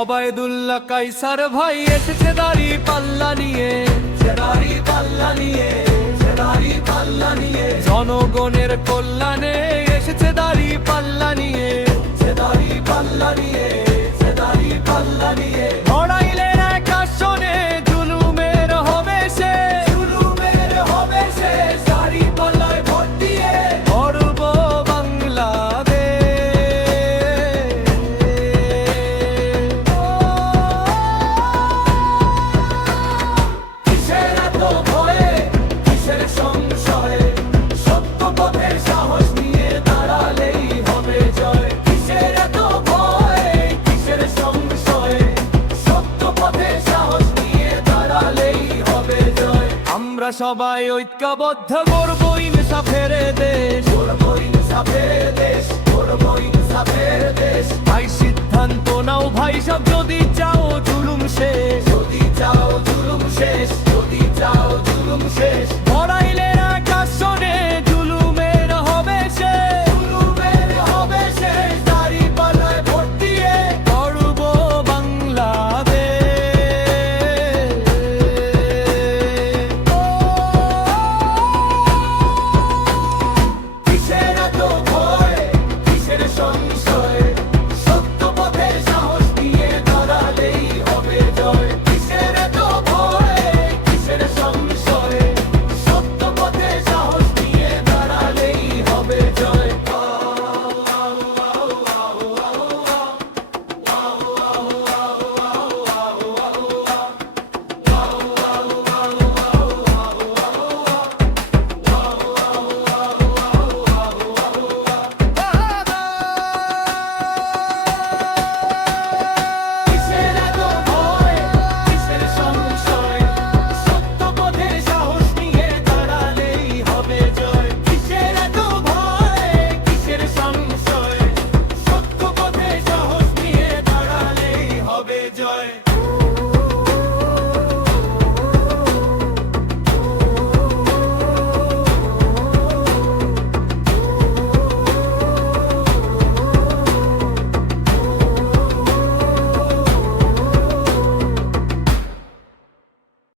ওবায়দুল্লাহ কায়সার ভাই এসেছে দাড়ি পাল্লা নিয়ে, দাড়ি পাল্লা নিয়ে, দাড়ি পাল্লা নিয়ে। জনগণের কল্যাণে এসেছে দাড়ি পাল্লা নিয়ে, দাড়ি পাল্লা নিয়ে, দাড়ি পাল্লা নিয়ে। লড়াইলের এক আসনে জুলুমের হবে শেষ, জুলুমের হবে শেষ। দাড়ি পাল্লায় ভোট দিয়ে গর্ব আমরা সবাই ঐক্যবদ্ধ গর্ব ইনসাফের দেশ, গর্ব ইনসাফের দেশ, গর্ব ইনসাফের দেশ। ভাই সিদ্ধান্ত নাও ভাই সব যদি